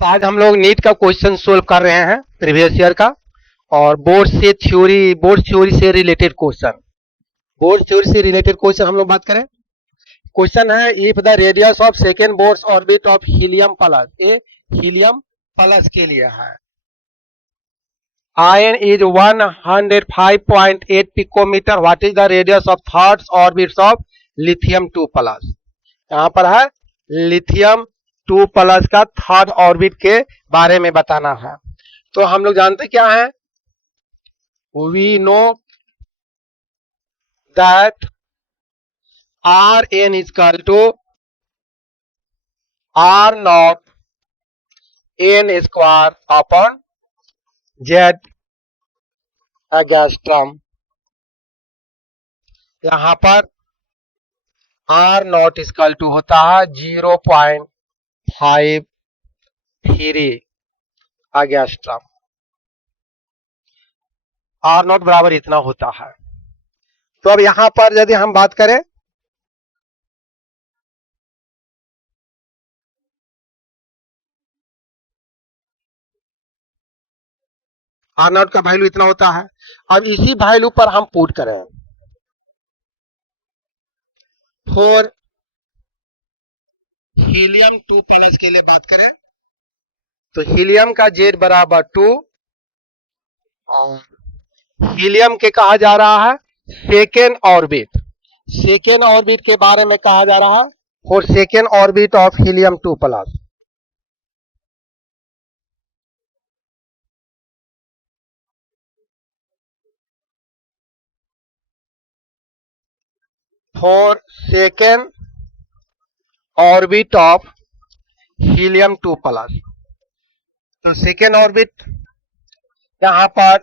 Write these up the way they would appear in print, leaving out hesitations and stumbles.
तो आज हम लोग नीट का क्वेश्चन सोल्व कर रहे हैं प्रीवियस ईयर का, और बोर्ड थ्योरी से रिलेटेड क्वेश्चन हम लोग बात करें। क्वेश्चन है, if the radius of second Bohr's orbit of helium plus, ये हीलियम प्लस के लिए है। Ion is 105.8 picometre, what is the radius of third orbits of lithium 2 plus. यहाँ पर है लिथियम 2 प्लस का थर्ड ऑर्बिट के बारे में बताना है। तो हम लोग जानते क्या है, we know that R n equal to R not n square upon Z angstrom. यहां पर आर नॉट इजकल टू होता है 0.53 एंगस्ट्रॉम। आर नॉट बराबर इतना होता है। तो अब यहां पर यदि हम बात करें, आर नॉट का वैल्यू इतना होता है। अब इसी वैल्यू पर हम पुट करें फॉर हीलियम 2 प्लस के लिए बात करें, तो हीलियम का जेड बराबर 2, और हीलियम के कहा जा रहा है सेकेंड ऑर्बिट के बारे में कहा जा रहा है for second orbit of helium 2 plus. For second orbit of helium 2 plus, तो सेकेंड ऑर्बिट यहां पर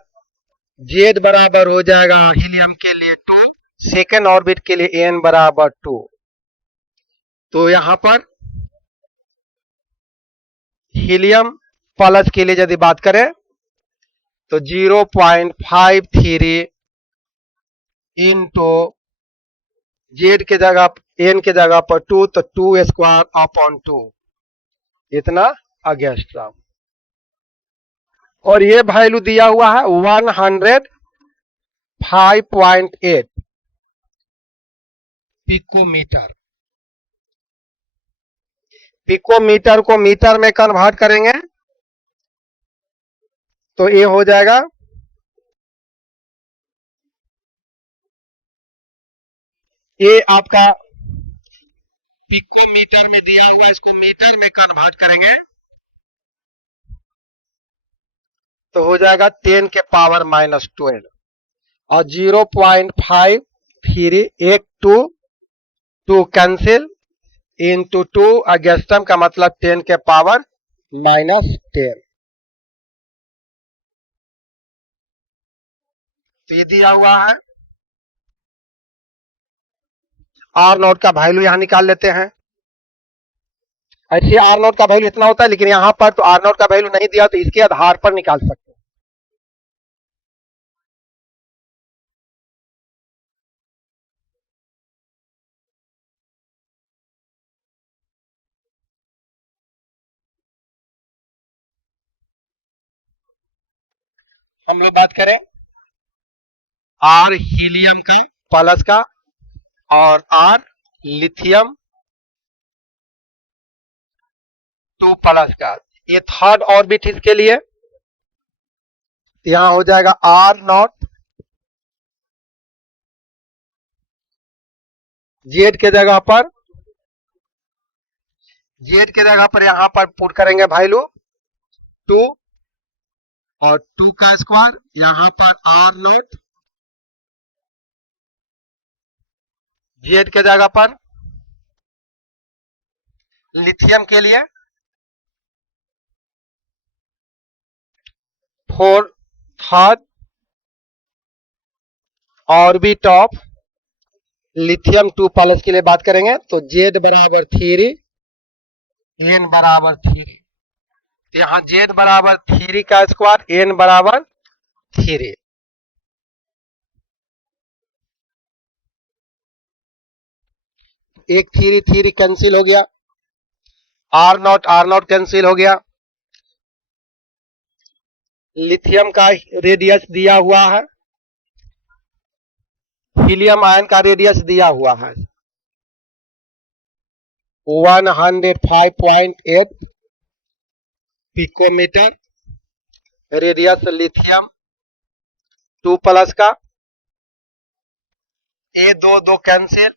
जेड बराबर हो जाएगा हीलियम के लिए 2, सेकेंड ऑर्बिट के लिए एन बराबर 2। तो यहां पर हीलियम प्लस के लिए यदि बात करें तो 0.53 इंटू जेड के जगह एन के जगह पर 2, तो 2 स्क्वायर अपॉन 2 इतना एंगस्ट्रॉम। और ये वैल्यू दिया हुआ है 105.8 पिकोमीटर को मीटर में कन्वर्ट करेंगे तो ये हो जाएगा ये आपका पिकोमीटर में दिया हुआ, इसको मीटर में कन्वर्ट करेंगे तो हो जाएगा 10 के पावर -12, और 0.53 एक 2 कैंसिल इंटू 2 एंगस्ट्रॉम का मतलब 10 के पावर -10। तो ये दिया हुआ है। आर नॉट का वैल्यू यहां निकाल लेते हैं। ऐसे आर नॉट का वैल्यू इतना होता है, लेकिन यहां पर तो आर नॉट का वैल्यू नहीं दिया, तो इसके आधार पर निकाल सकते हैं। हम लोग बात करें आर हीलियम का प्लस का और आर लिथियम 2 प्लस का, ये थर्ड ऑर्बिट इसके लिए यहां हो जाएगा आर नॉट जेड के जगह पर यहां पर पुट करेंगे वैल्यू 2, और 2 का स्क्वायर यहां पर आर नॉट जेड के जगह पर लिथियम के लिए for third orbit of lithium 2 plus के लिए बात करेंगे तो जेड बराबर 3, एन बराबर 3। तो यहां जेड बराबर 3 का स्क्वायर, एन बराबर 3। एक 3 कैंसिल हो गया, आर नॉट कैंसिल हो गया, लिथियम का रेडियस दिया हुआ है, हीलियम आयन का रेडियस दिया हुआ है 105.8 पिकोमीटर, रेडियस लिथियम 2 प्लस का, ए दो कैंसिल,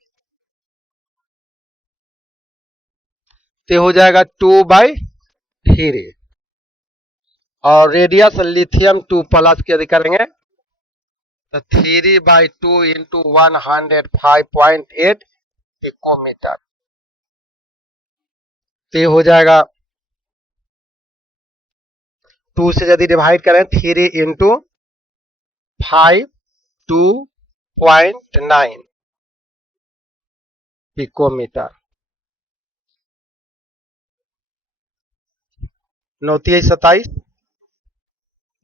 तो हो जाएगा 2/3 और रेडियस लिथियम 2 प्लस के यदि करेंगे तो 3/2 इंटू 105.8 पिकोमीटर, तो हो जाएगा 2 से यदि डिवाइड करें 3 इंटू 5 2.9 पिकोमीटर, 9 3 27,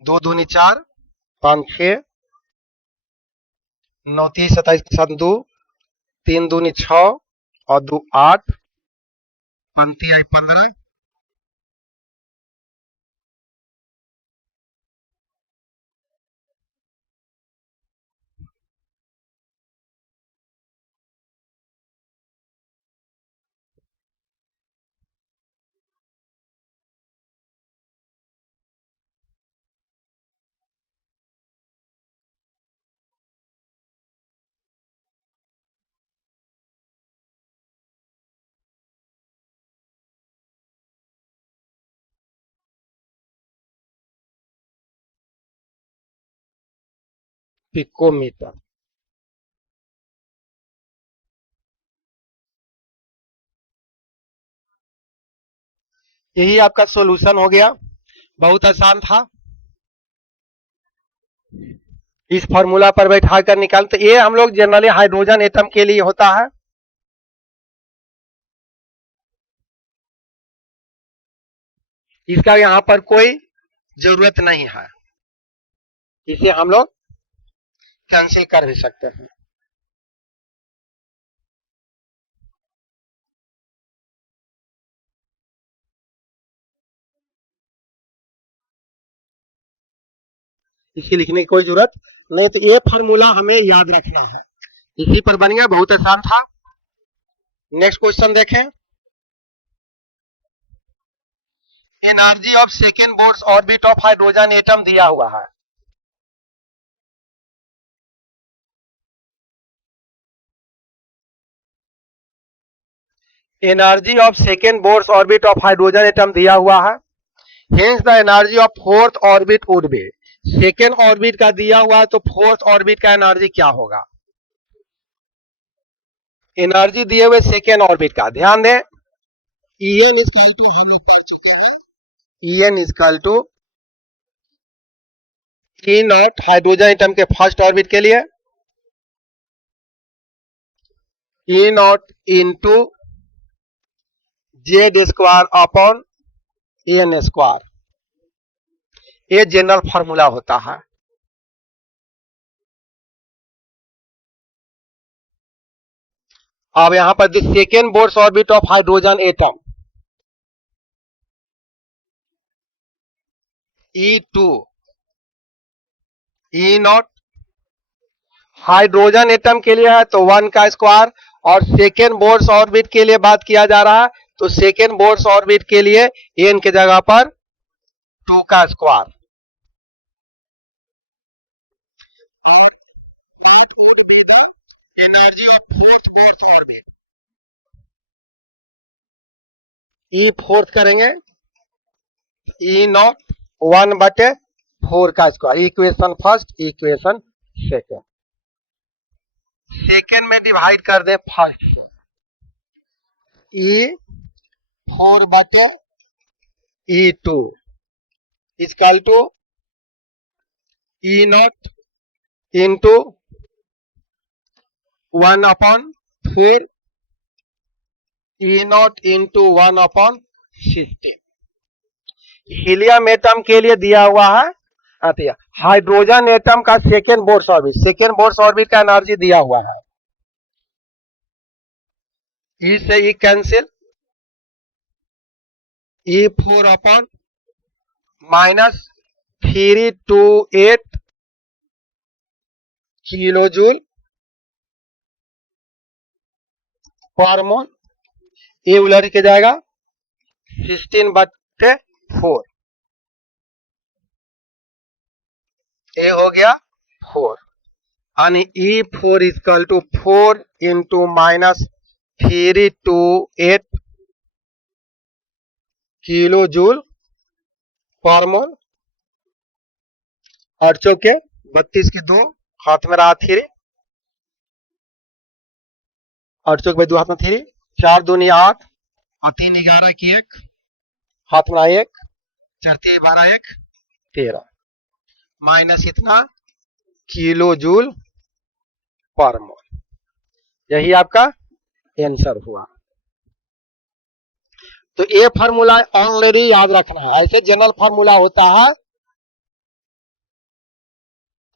2 दूनी 4, 5 6, 9 3 27 के साथ 2, 3 दूनी 6 और 2 8, पंक्ति आई 15, पिकोमीटर। यही आपका सॉल्यूशन हो गया, बहुत आसान था। इस फॉर्मूला पर बैठा कर निकालते, ये हम लोग जनरली हाइड्रोजन एटम के लिए होता है, इसका यहां पर कोई जरूरत नहीं है, इसे हम लोग कैंसिल कर भी सकते हैं। इसे लिखने की कोई जरूरत नहीं, तो ये फार्मूला हमें याद रखना है, इसी पर बन गया, बहुत आसान था। नेक्स्ट क्वेश्चन देखें, energy of second Bohr's orbit of hydrogen atom दिया हुआ है, energy of second Bohr's orbit of hydrogen atom दिया हुआ है, hence the energy of fourth orbit would be, second orbit का दिया हुआ है तो फोर्थ ऑर्बिट का एनर्जी क्या होगा, एनर्जी दिए हुए सेकेंड ऑर्बिट का ध्यान दें, En इक्वल टू हम लोग पढ़ चुके हैं, En equal to E naught hydrogen atom के फर्स्ट ऑर्बिट के लिए, E not into Z square upon n square, ये जनरल फॉर्मूला होता है। अब यहां पर the second Bohr's orbit of hydrogen atom E2 E naught hydrogen atom के लिए है तो 1 का स्क्वायर, और सेकेंड बोर्स ऑर्बिट के लिए बात किया जा रहा है तो सेकेंड बोर्स ऑर्बिट के लिए एन के जगह पर 2 का स्क्वायर, और what would be the energy of fourth Bohr's orbit, E fourth करेंगे ई नॉट 1/4 का square, equation first equation second, second में डिवाइड कर दे फर्स्ट से, E 4/E2 equal to E not into 1/4 E not into 1/16, helium atom के लिए दिया हुआ है, हाइड्रोजन एटम का सेकेंड बोर्स ऑर्बिट का एनर्जी दिया हुआ है, ई से ई cancel, E4/-3 328 kilo joule per मोल। ये उलट के जाएगा 16/4, ये हो गया 4 यानी E4 equal to 4 into minus 328 kilo joule per mole. 8 चौके 32 की 2, हाथ में रहा 3, 8 चौक 2 हाथ में 3, 4 दूनी 8 और 3 11 की 1, हाथ में 1, 4 3 12 1 13, माइनस इतना किलो जूल पर मोल। यही आपका आंसर हुआ। तो ये फार्मूला ऑलरेडी याद रखना है। ऐसे जनरल फार्मूला होता है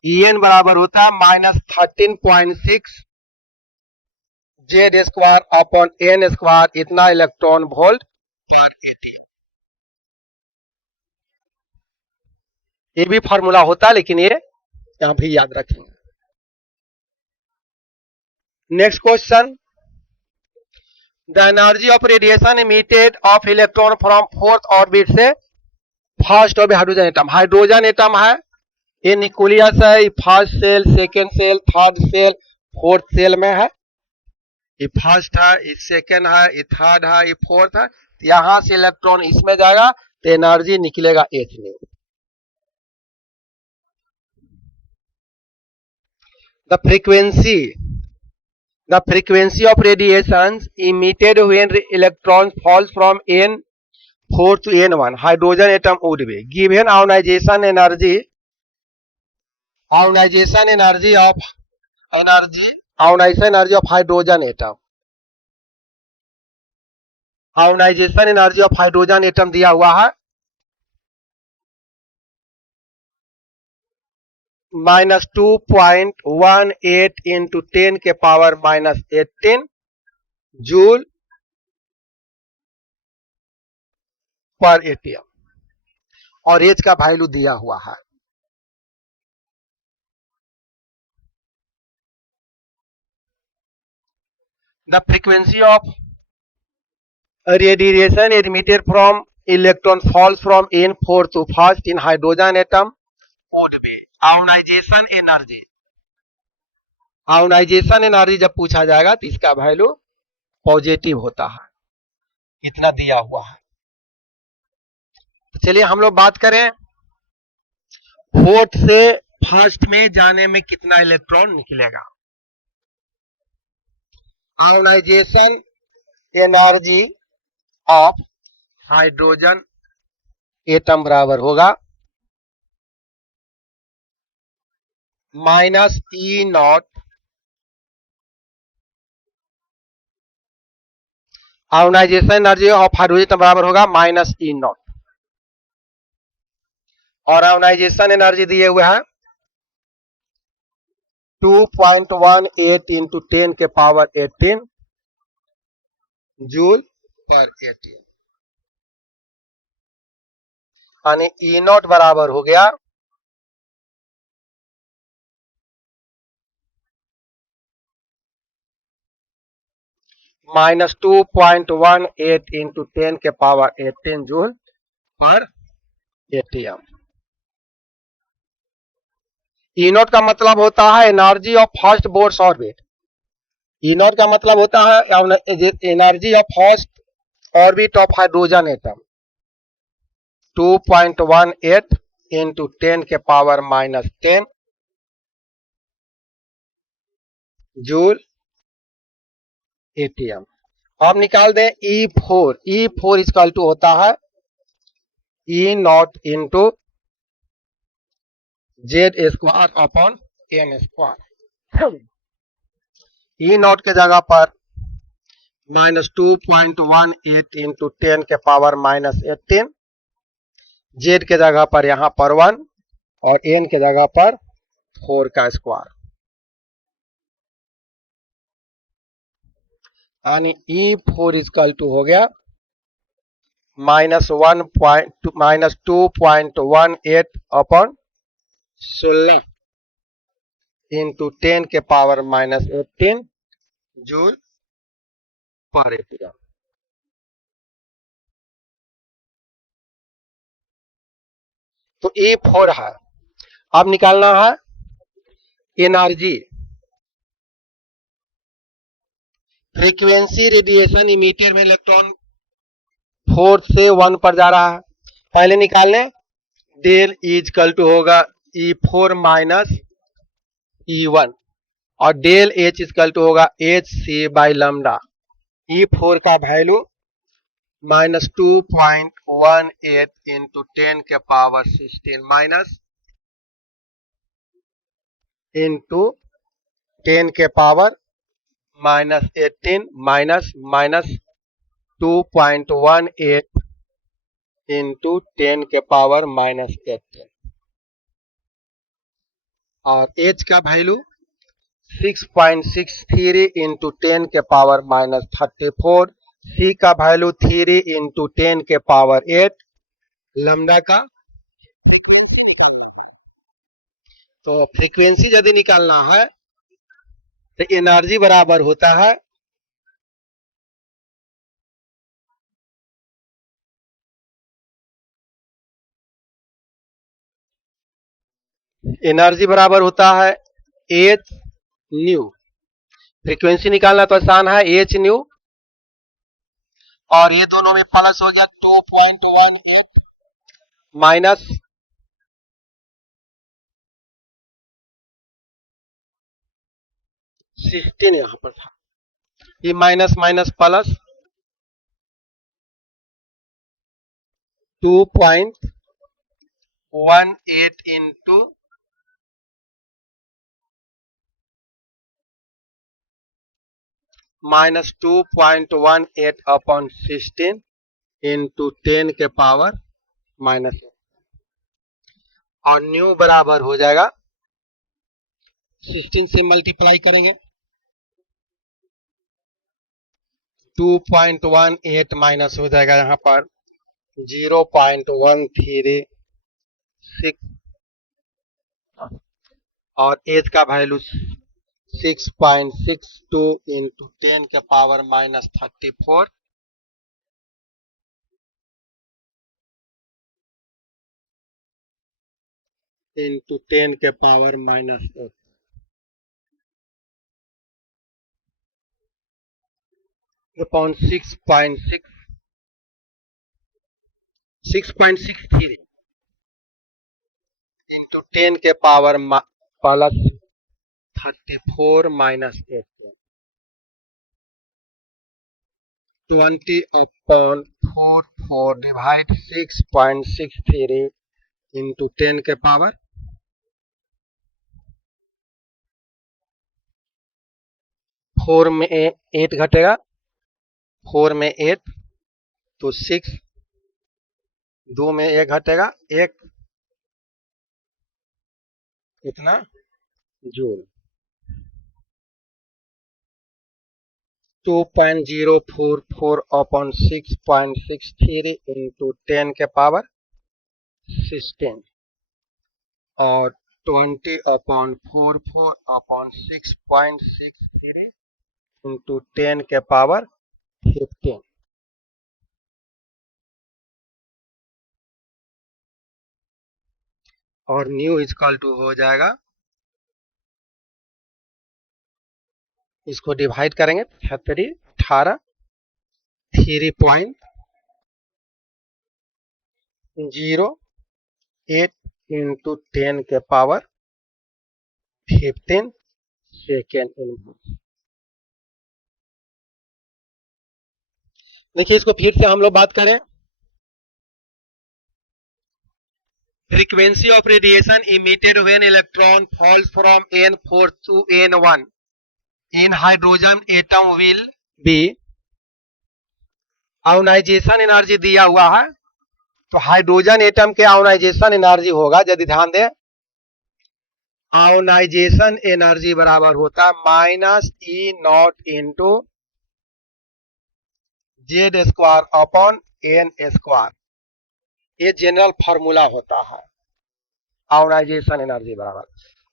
En बराबर होता है -13.6 Z square upon n square, इतना इलेक्ट्रॉन वोल्ट पर एटीएम। ये भी फार्मूला होता है, लेकिन ये यहां भी याद रखेंगे। Next question, the energy of radiation emitted of electron from fourth orbit से first orbit hydrogen atom. Hydrogen atom है, ये न्यूक्लियस है, ये first shell, second shell, third shell, fourth shell में है। ये फर्स्ट है, ये सेकेंड है, ये थर्ड है, ये फोर्थ है। यहां से इलेक्ट्रॉन इसमें जाएगा तो एनर्जी निकलेगा H new. The frequency of radiations emitted when electrons falls from N4 to N1 hydrogen atom would be given ionization energy of hydrogen atom। Ionisation energy of hydrogen atom दिया हुआ है -2.18 into 10 के power -18 joule per atom, और H का value दिया हुआ है। The frequency of radiation emitted from electron falls from N4 to first in hydrogen atom would be ionisation energy. Ionisation energy जब पूछा जाएगा तो इसका वैल्यू पॉजिटिव होता है, इतना दिया हुआ है। तो चलिए हम लोग बात करें फोर्थ से फर्स्ट में जाने में कितना इलेक्ट्रॉन निकलेगा। Ionisation energy of hydrogen atom बराबर होगा -E0 ionisation energy of hydrogen बराबर होगा -E0, और आयोनाइजेशन एनर्जी दिए हुए हैं 2.18 इंटू 10 के पावर 18 जूल पर एटीएम, यानी E0 बराबर हो गया -2.18 इंटू 10 के power 18 joule per ATM. E0 का मतलब होता है energy of first Bohr's orbit. E0 का मतलब होता है energy of first orbit of hydrogen atom, 2.18 into 10 के पावर -10 जूल एटीएम। अब निकाल दें E4। E4 इक्वल टू होता है E0 into Z square upon n square. E0 के जगह पर -2.18 इंटू 10 के पावर -18, जेड के जगह पर यहां पर 1 और एन के जगह पर 4 का स्क्वायर, यानी E4 इक्वल टू हो गया -2.18 अपॉन 16 इंटू 10 के पावर -18 जूल पर एपीएम। तो E4 है। अब निकालना है एनर्जी, फ्रीक्वेंसी रेडिएशन इमीटर में इलेक्ट्रॉन 4 से 1 पर जा रहा है। पहले निकालने, डेल इजकल टू होगा E4 माइनस E1 और डेल H इजकल टू होगा HC बाई लैम्डा। E4 का वैल्यू -2.18 इंटू 10 के पावर 16 माइनस इंटू 10 के पावर -18 माइनस 2.18 इंटू 10 के पावर -18 और H का वैल्यू 6.63 इंटू 10 के पावर -34, C का वैल्यू 3 इंटू 10 के पावर 8, लैम्डा का। तो फ्रीक्वेंसी यदि निकालना है तो एनर्जी बराबर होता है एच न्यू। फ्रीक्वेंसी निकालना तो आसान है, एच न्यू, और ये दोनों में प्लस हो गया 2.18 माइनस 16 यहां पर था, ये minus minus plus 2.18 into -2.18 upon 16 into 10 के पावर -8 और न्यू बराबर हो जाएगा 16 से मल्टीप्लाई करेंगे 2.18 माइनस हो जाएगा यहां पर 0.136 और एच का वैल्यू 6.62 इंटू 10 के पावर -34 इंटू 10 के पावर -8 अपॉन 6.63 इंटू 10 के power plus 34 minus 8 20 upon 4 divide 6.63 into 10 के पावर 4 में 8 घटेगा, 4 में 8 तो 6, 2 में 1 घटेगा 1, इतना जूल। 2.044 अपॉन 6.63 इंटू 10 के पावर 16 और 20 अपॉन 44 अपॉन 6.63 इंटू 10 के पावर 15 और न्यू इजकल टू हो जाएगा, इसको डिवाइड करेंगे 18 3.08 इंटू 10 के पावर 15 सेकेंड इनवर्स। देखिए इसको फिर से हम लोग बात करें, frequency of radiation emitted when electron falls from n4 to n1 in hydrogen atom will be, ionisation energy दिया हुआ है तो हाइड्रोजन एटम के आयोनाइजेशन एनर्जी होगा, यदि ध्यान दें आयोनाइजेशन एनर्जी बराबर होता है -E0 into Z square upon n square, ये जनरल फार्मूला होता है आयोनाइजेशन एनर्जी बराबर।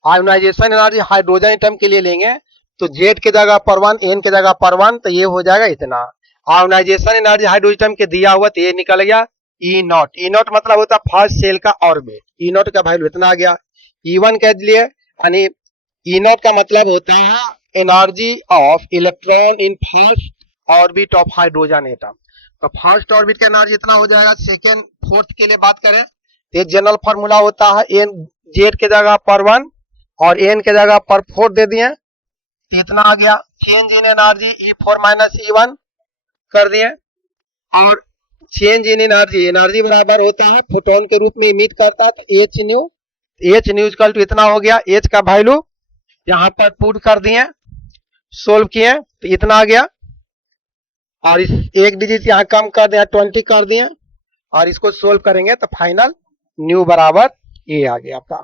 आयोनाइजेशन एनर्जी हाइड्रोजन एटम के लिए लेंगे तो जेड के जगह पर 1, एन के जगह पर 1, तो ये हो जाएगा इतना। आयोनाइजेशन एनर्जी हाइड्रोजन एटम के दिया हुआ तो ये निकल गया ई नॉट। ई नॉट मतलब होता है फर्स्ट सेल का ऑर्बिट। ई नॉट का वैल्यू इतना आ गया। E1 के लिए यानी ई नॉट का मतलब होता है energy of electron in first orbit of hydrogen atom. तो फर्स्ट ऑर्बिट का एनर्जी इतना हो जाएगा। सेकेंड फोर्थ के लिए बात करें तो जनरल फार्मूला होता है एन, जेड के जगह पर 1 और एन के जगह पर 4 दे दिए, इतना आ गया। Change in energy E4 minus E1 कर दिए, और चेंज इन एनर्जी, एनर्जी बराबर होता है फोटोन के रूप में इमिट करता है तो H nu. H nu equal to इतना हो गया। एच का वैल्यू यहां पर पुट कर दिए, सोल्व किए तो इतना आ गया, और इस एक डिजिट यहां कम कर दिया 20 कर दिए, और इसको सोल्व करेंगे तो फाइनल न्यू बराबर ये आ गया आपका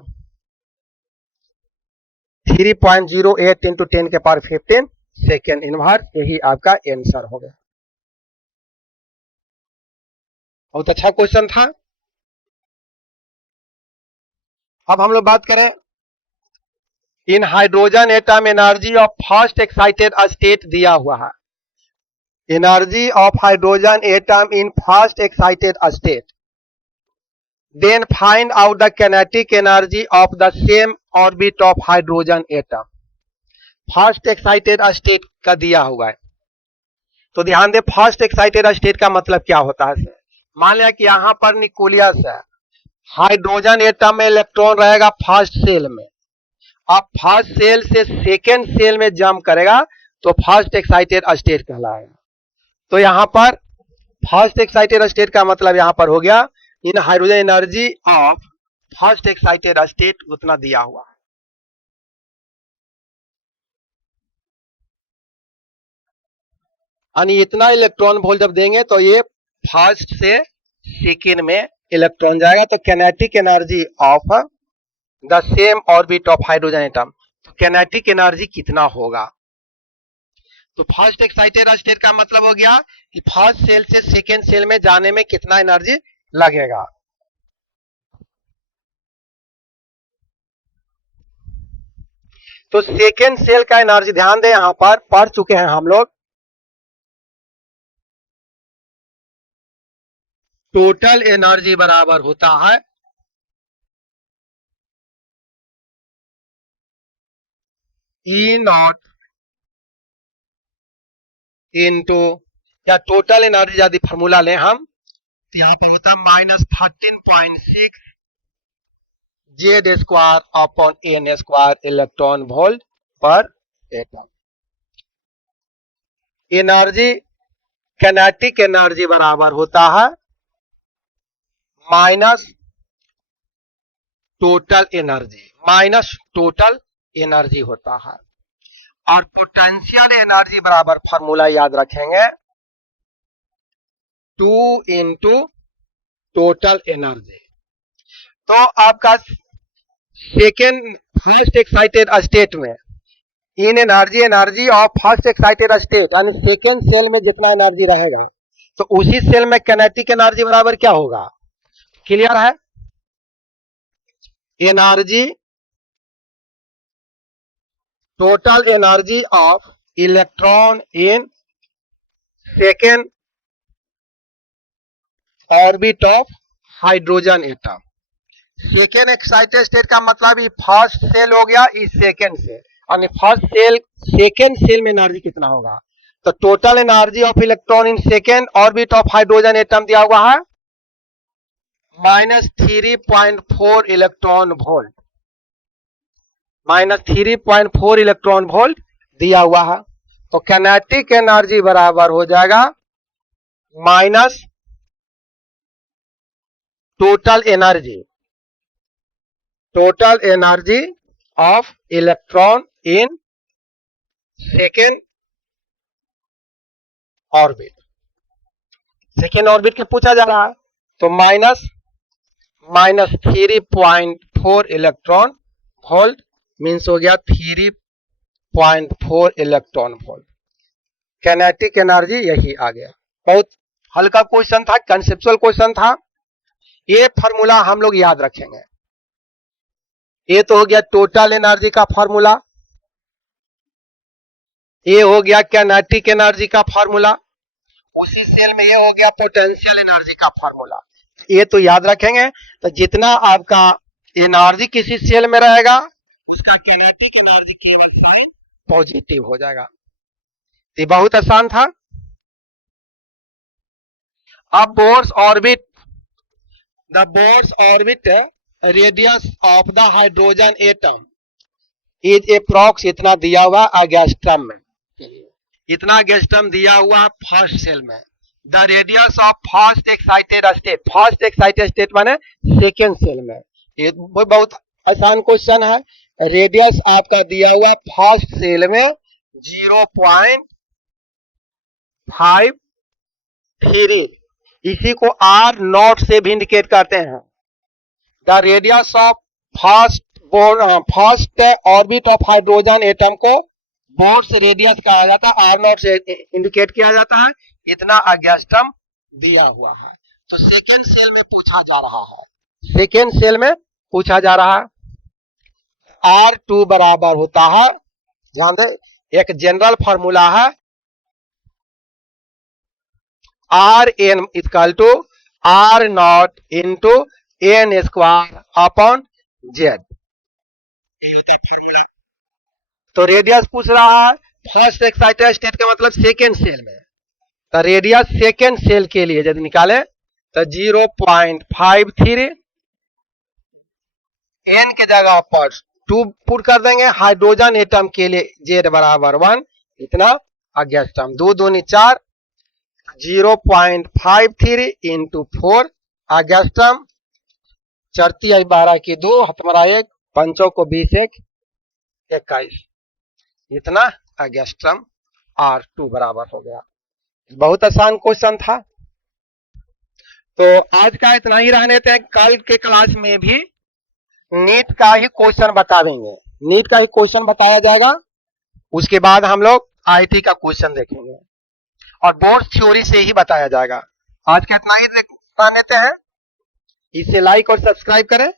3.08 इंटू 10 के पावर 15 सेकेंड इनवर्स। यही आपका आंसर हो गया। बहुत अच्छा क्वेश्चन था। अब हम लोग बात करें in hydrogen atom energy of first excited state दिया हुआ है। Energy of hydrogen atom in first excited state, then find out the kinetic energy of the same orbit of hydrogen atom. First excited state का दिया हुआ है तो ध्यान दे, first excited state का मतलब क्या होता है। मान लिया कि यहां पर न्यूक्लियस है, हाइड्रोजन एटम में इलेक्ट्रॉन रहेगा फर्स्ट सेल में, अब फर्स्ट सेल से सेकेंड सेल में जंप करेगा तो फर्स्ट एक्साइटेड स्टेट कहलाएगा। तो यहां पर फर्स्ट एक्साइटेड स्टेट का मतलब यहां पर हो गया in hydrogen energy of first excited state उतना दिया हुआ है। यानी इतना इलेक्ट्रॉन वोल्ट जब देंगे तो ये फर्स्ट से सेकेंड में इलेक्ट्रॉन जाएगा। तो kinetic energy of the same orbit of hydrogen atom, तो किनेटिक एनर्जी कितना होगा। तो फर्स्ट एक्साइटेड स्टेट का मतलब हो गया कि फर्स्ट सेल से सेकेंड सेल में जाने में कितना एनर्जी लगेगा। तो सेकेंड सेल का एनर्जी ध्यान दें, यहां पर पढ़ चुके हैं हम लोग, टोटल एनर्जी बराबर होता है ई नॉट इंटू, या टोटल एनर्जी यदि फॉर्मूला लें हम तो यहां पर होता है -13.6 Z square upon n square electron volt per atom. Energy kinetic energy बराबर होता है माइनस टोटल एनर्जी होता है। और पोटेंशियल एनर्जी बराबर फॉर्मूला याद रखेंगे 2 इंटू टोटल एनर्जी। तो आपका सेकेंड फर्स्ट एक्साइटेड स्टेट में इन energy of first excited state यानी सेकेंड सेल में जितना एनर्जी रहेगा तो उसी सेल में किनेटिक एनर्जी बराबर क्या होगा। क्लियर है। Energy, total energy of electron in second orbit of hydrogen atom. Second excited state का मतलब ये फर्स्ट सेल हो गया, इस सेकेंड सेल, यानी फर्स्ट सेल सेकेंड सेल में एनर्जी कितना होगा। तो total energy of electron in second orbit of hydrogen atom दिया हुआ है -3.4 इलेक्ट्रॉन वोल्ट, -3.4 इलेक्ट्रॉन वोल्ट दिया हुआ है। तो किनेटिक एनर्जी बराबर हो जाएगा minus total energy of electron in second orbit. Second orbit के पूछा जा रहा है तो -3.4 इलेक्ट्रॉन वोल्ट मीन्स हो गया 3.4 इलेक्ट्रॉन वोल्ट। किनेटिक एनर्जी यही आ गया। बहुत हल्का क्वेश्चन था, कंसेप्चुअल क्वेश्चन था। ये फॉर्मूला हम लोग याद रखेंगे। ये तो हो गया टोटल एनर्जी का फॉर्मूला, ये हो गया काइनेटिक एनर्जी का फॉर्मूला, उसी सेल में ये हो गया पोटेंशियल एनर्जी का फॉर्मूला। ये तो याद रखेंगे। तो जितना आपका एनर्जी किसी सेल में रहेगा उसका काइनेटिक एनर्जी केवल साइन पॉजिटिव हो जाएगा। ये बहुत आसान था। अब Bohr's orbit, the Bohr's orbit radius of the hydrogen atom is approx इतना दिया हुआ एंगस्ट्रम में, इतना एंगस्ट्रम दिया हुआ फर्स्ट सेल में। The radius of first excited state, first excited state माने सेकेंड सेल में। ये बहुत आसान क्वेश्चन है। रेडियस आपका दिया हुआ फर्स्ट सेल में 0.53, इसी को आर नॉट से भी इंडिकेट करते हैं। The radius of first orbit of hydrogen atom को बोर्स रेडियस कहा जाता है, आर नॉट से इंडिकेट किया जाता है। इतना एंगस्ट्रम दिया हुआ है। तो सेकेंड सेल में पूछा जा रहा है, सेकेंड सेल में पूछा जा रहा है। R2 बराबर होता है, ध्यान दे, एक जनरल फॉर्मूला है, Rn equal to R not into n square upon Z. तो रेडियस पूछ रहा है फर्स्ट एक्साइटेड स्टेट का मतलब सेकेंड सेल में। तो रेडियस सेकेंड सेल के लिए यदि निकाले तो 0.53, एन के जगह पर 2 पुट कर देंगे। हाइड्रोजन एटम के लिए जेड बराबर 1, इतना एंगस्ट्रम। 2 दूनी 4, 0.53 इंटू 4 एंगस्ट्रम। 4 12 की 2, हतमरा 1, 5 को 20, 1 21, इतना एंगस्ट्रम R2 बराबर हो गया। बहुत आसान क्वेश्चन था। तो आज का इतना ही रहने देते हैं। कल के क्लास में भी नीट का ही क्वेश्चन बताएंगे, नीट का ही क्वेश्चन बताया जाएगा। उसके बाद हम लोग आईटी का क्वेश्चन देखेंगे और बोर्ड थ्योरी से ही बताया जाएगा। आज का इतना ही रहने देते हैं। इसे लाइक और सब्सक्राइब करें।